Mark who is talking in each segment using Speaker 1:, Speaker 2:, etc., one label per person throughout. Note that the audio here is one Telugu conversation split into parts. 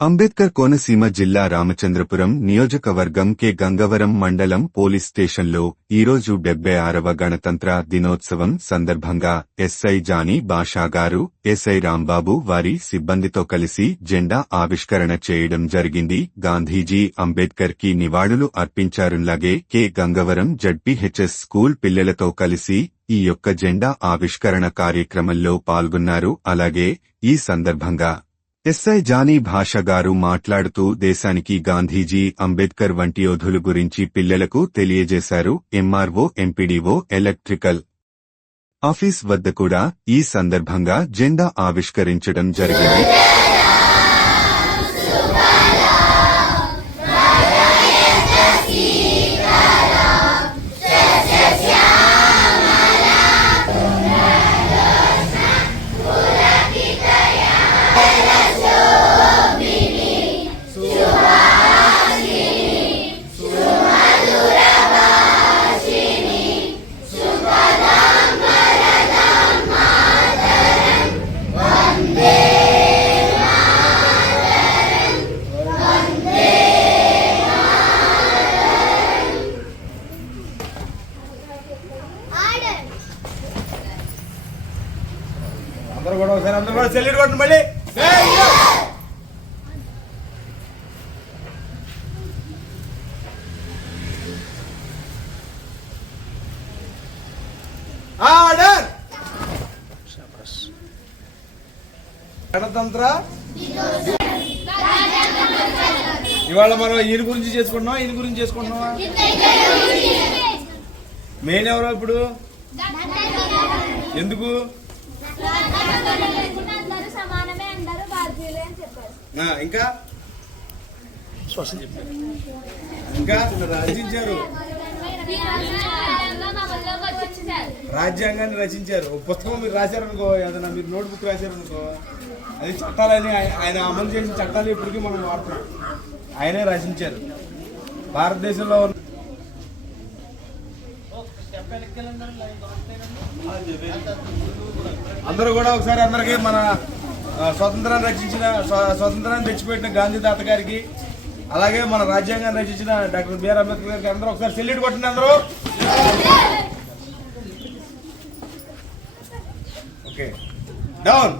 Speaker 1: అంబేద్కర్ కోనసీమ జిల్లా రామచంద్రపురం నియోజకవర్గం కె. గంగవరం మండలం పోలీస్ స్టేషన్లో ఈరోజు డెబ్బై ఆరవ గణతంత్ర దినోత్సవం సందర్భంగా ఎస్ఐ జానీ బాషా గారు ఎస్ఐ రాంబాబు వారి సిబ్బందితో కలిసి జెండా ఆవిష్కరణ చేయడం జరిగింది. గాంధీజీ అంబేద్కర్కి నివాళులు అర్పించారులాగే కె. గంగవరం జడ్పీహెచ్ఎస్ స్కూల్ పిల్లలతో కలిసి ఈ యొక్క జెండా ఆవిష్కరణ కార్యక్రమంలో పాల్గొన్నారు. అలాగే ఈ సందర్భంగా ఎస్ఐ జానీ భాష గారు మాట్లాడుతూ దేశానికి గాంధీజీ అంబేద్కర్ వంటి యోధుల గురించి పిల్లలకు తెలియజేశారు. ఎంఆర్ఓ ఎంపీడీఓ ఎలక్ట్రికల్ ఆఫీస్ వద్ద కూడా ఈ సందర్భంగా జెండా ఆవిష్కరించడం జరిగింది.
Speaker 2: గణతంత్ర? ఇవాళ మనం ఈయన గురించి చేసుకుంటున్నాం ఈయన గురించి చేసుకుంటున్నావా? మెయిన్ ఎవరో ఇప్పుడు? ఎందుకు?
Speaker 3: చెప్పారు
Speaker 2: ఇంకా? ఇంకా? రచించారు. రాజ్యాంగాన్ని రచించారు. పుస్తకం మీరు రాశారనుకో ఏదైనా మీరు నోట్ బుక్ రాశారనుకో. అది చట్టాలని ఆయన అమలు చేసిన చట్టాలు ఇప్పటికీ మనం వాడుతున్నాం. ఆయనే రచించారు. భారతదేశంలో ఉన్న అందరూ కూడా ఒకసారి అందరికీ మన స్వతంత్రాన్ని రచించిన స్వ- స్వతంత్రాన్ని తెచ్చిపెట్టిన గాంధీ తాత గారికి అలాగే మన రాజ్యాంగాన్ని రచించిన డాక్టర్ బిఆర్ అంబేద్కర్ గారికి అందరూ ఒకసారి సెల్యూట్ కొట్టండి అందరూ. ఓకే. డౌన్.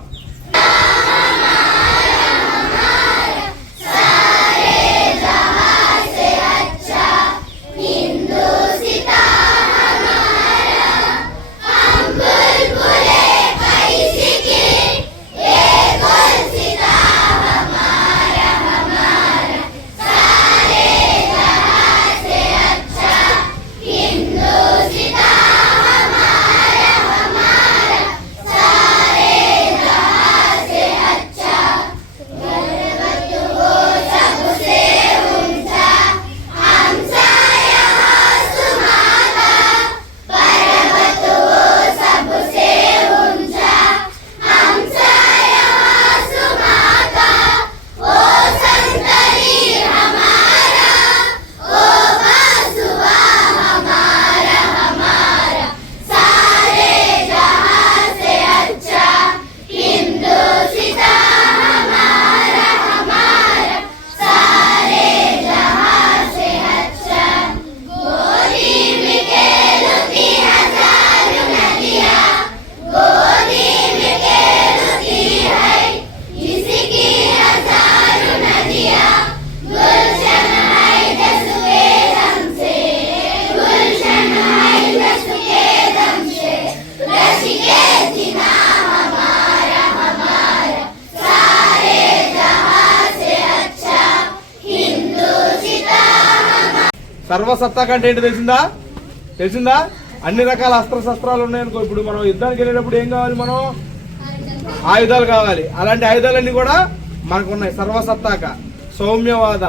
Speaker 2: సర్వసత్తాక అంటే ఏంటి తెలిసిందా? తెలిసిందా? అన్ని రకాల అస్త్ర శస్త్రాలు ఉన్నాయనుకో ఇప్పుడు మనం యుద్ధానికి వెళ్ళేటప్పుడు ఏం కావాలి మనం? ఆయుధాలు కావాలి. అలాంటి ఆయుధాలన్నీ కూడా మనకు ఉన్నాయి సర్వసత్తాక. సౌమ్యవాద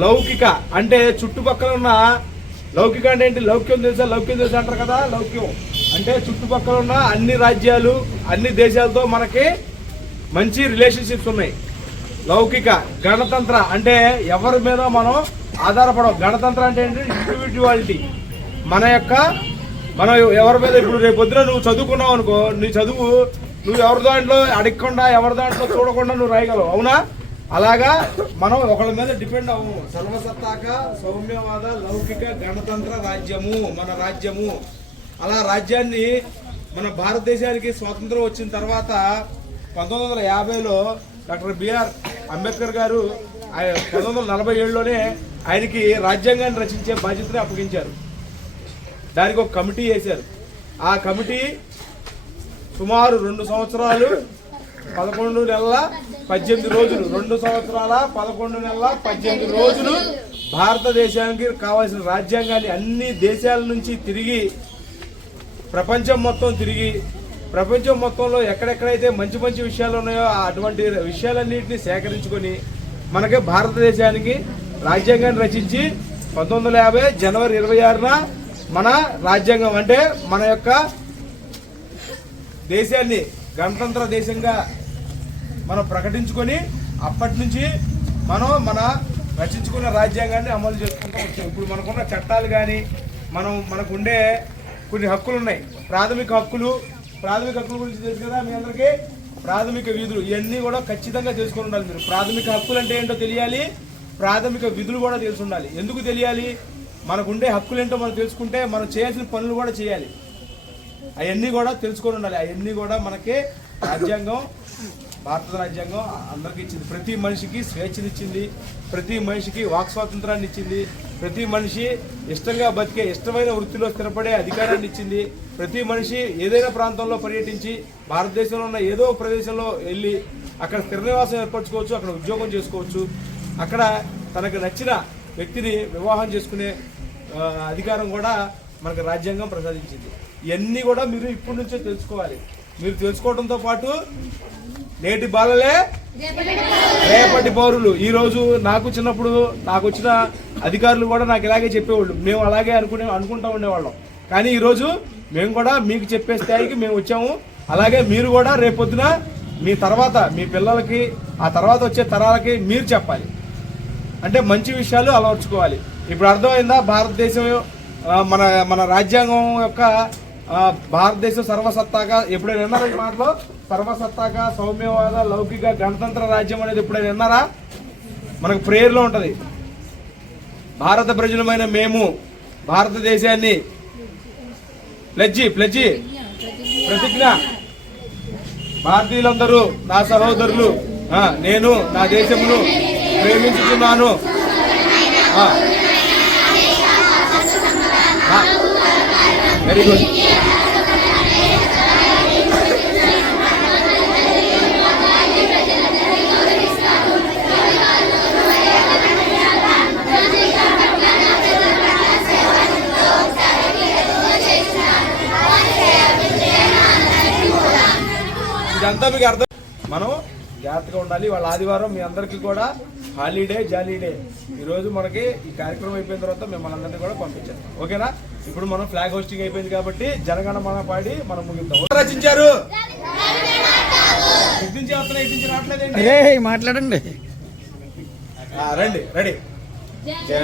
Speaker 2: లౌకిక అంటే చుట్టుపక్కల ఉన్న లౌకిక అంటే ఏంటి? లౌక్యం తెలుసా? లౌక్యం తెలుసా అంటారు కదా? లౌక్యం. అంటే చుట్టుపక్కల ఉన్న అన్ని రాజ్యాలు అన్ని దేశాలతో మనకి మంచి రిలేషన్షిప్స్ ఉన్నాయి. లౌకిక గణతంత్ర అంటే ఎవరి మీద మనం ఆధారపడవు. గణతంత్ర అంటే ఏంటి? ఇండివిజువాలిటీ మన యొక్క మనం ఎవరి మీద ఇప్పుడు రేపు పొద్దున నువ్వు చదువుకున్నావు అనుకో నీ చదువు నువ్వు ఎవరి దాంట్లో అడగకుండా ఎవరి దాంట్లో చూడకుండా నువ్వు రాయగలవు. అవునా? అలాగా మనం ఒకళ్ళ మీద డిపెండ్ అవ్వము. సర్వసత్తాక సౌమ్యవాద లౌకిక గణతంత్ర రాజ్యము మన రాజ్యము. అలా రాజ్యాన్ని మన భారతదేశానికి స్వాతంత్రం వచ్చిన తర్వాత పంతొమ్మిది వందల యాభైలో డాక్టర్ బిఆర్ అంబేద్కర్ గారు పంతొమ్మిది వందల నలభై ఏడులోనే ఆయనకి రాజ్యాంగాన్ని రచించే బాధ్యతని అప్పగించారు. దానికి ఒక కమిటీ వేశారు. ఆ కమిటీ సుమారు రెండు సంవత్సరాలు పదకొండు నెలల పద్దెనిమిది రోజులు రెండు సంవత్సరాల పదకొండు నెలల పద్దెనిమిది రోజులు భారతదేశానికి కావాల్సిన రాజ్యాంగాన్ని అన్ని దేశాల నుంచి తిరిగి ప్రపంచం మొత్తం తిరిగి ప్రపంచం మొత్తంలో ఎక్కడెక్కడైతే మంచి మంచి విషయాలు ఉన్నాయో అటువంటి విషయాలన్నింటినీ సేకరించుకొని మనకి భారతదేశానికి రాజ్యాంగాన్ని రచించి పంతొమ్మిది యాభై జనవరి ఇరవై ఆరున మన రాజ్యాంగం అంటే మన యొక్క దేశాన్ని గణతంత్ర దేశంగా మనం ప్రకటించుకొని అప్పటి నుంచి మనం మన రచించుకున్న రాజ్యాంగాన్ని అమలు చేసుకుంటూ వచ్చాం. ఇప్పుడు మనకున్న చట్టాలు కానీ మనం మనకు ఉండే కొన్ని హక్కులు ఉన్నాయి ప్రాథమిక హక్కులు ప్రాథమిక హక్కుల గురించి తెలుసు కదా మీ అందరికీ? ప్రాథమిక విధులు ఇవన్నీ కూడా ఖచ్చితంగా తెలుసుకొని ఉండాలి మీరు. ప్రాథమిక హక్కులు అంటే ఏంటో తెలియాలి. ప్రాథమిక విధులు కూడా తెలిసి ఉండాలి ఎందుకు తెలియాలి? మనకుండే హక్కులు ఏంటో మనం తెలుసుకుంటే మనం చేయాల్సిన పనులు కూడా చేయాలి. అవన్నీ కూడా తెలుసుకొని ఉండాలి. అవన్నీ కూడా మనకి రాజ్యాంగం భారత రాజ్యాంగం అందరికీ ఇచ్చింది. ప్రతి మనిషికి స్వేచ్ఛనిచ్చింది. ప్రతి మనిషికి వాక్ స్వాతంత్రాన్ని ఇచ్చింది. ప్రతి మనిషి ఇష్టంగా బతికే ఇష్టమైన వృత్తిలో స్థిరపడే అధికారాన్ని ఇచ్చింది. ప్రతి మనిషి ఏదైనా ప్రాంతంలో పర్యటించి భారతదేశంలో ఉన్న ఏదో ప్రదేశంలో వెళ్ళి అక్కడ స్థిర నివాసం ఏర్పరచుకోవచ్చు అక్కడ ఉద్యోగం చేసుకోవచ్చు. అక్కడ తనకు నచ్చిన వ్యక్తిని వివాహం చేసుకునే అధికారం కూడా మనకు రాజ్యాంగం ప్రసాదించింది. ఇవన్నీ కూడా మీరు ఇప్పటి నుంచే తెలుసుకోవాలి. మీరు తెలుసుకోవడంతో పాటు నేటి బాలలే రేపటి పౌరులు. ఈరోజు నాకు చిన్నప్పుడు నాకు వచ్చిన అధికారులు కూడా నాకు ఇలాగే చెప్పేవాళ్ళు. మేము అలాగే అనుకునే అనుకుంటా ఉండేవాళ్ళం. కానీ ఈరోజు మేము కూడా మీకు చెప్పే స్థాయికి మేము వచ్చాము. అలాగే మీరు కూడా రేపొద్దున మీ తర్వాత మీ పిల్లలకి ఆ తర్వాత వచ్చే తరాలకి మీరు చెప్పాలి. అంటే మంచి విషయాలు అలవర్చుకోవాలి. ఇప్పుడు అర్థమైందా? భారతదేశం మన మన రాజ్యాంగం యొక్క భారతదేశం సర్వసత్తాక ఎప్పుడైనా విన్నారా ఈ మాటలో? సర్వసత్తాక సౌమ్యవాద లౌకిక గణతంత్ర రాజ్యం అనేది ఎప్పుడైనా విన్నారా? మనకు ప్రేయర్లో ఉంటుంది. భారత ప్రజలమైన మేము భారతదేశాన్ని ప్లెజ్జి ప్లెజ్జి ప్రతిజ్ఞ. భారతీయులందరూ నా సహోదరులు నేను నా దేశమును ప్రేమించుతున్నాను వెరీ గుడ్ ఇదంతా మీకు అర్థం మనం జాగ్రత్తగా ఉండాలి వాళ్ళ ఆదివారం మీ అందరికీ కూడా హాలిడే జాలీడే ఈ రోజు మనకి ఈ కార్యక్రమం అయిపోయిన తర్వాత మిమ్మల్ని అందరినీ కూడా పంపించారు ఓకేనా ఇప్పుడు మనం ఫ్లాగ్ హోస్టింగ్ అయిపోయింది కాబట్టి జనగణ మన పాడి మనం ముగిద్దాం రచించారు
Speaker 4: మాట్లాడండి
Speaker 2: ఆ, రండి రెడీ జై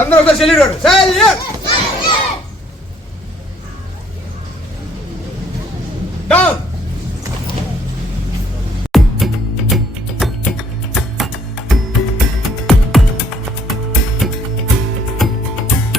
Speaker 2: అందరూ ఒకసారి సెల్యూట్ సెల్యూట్ డౌన్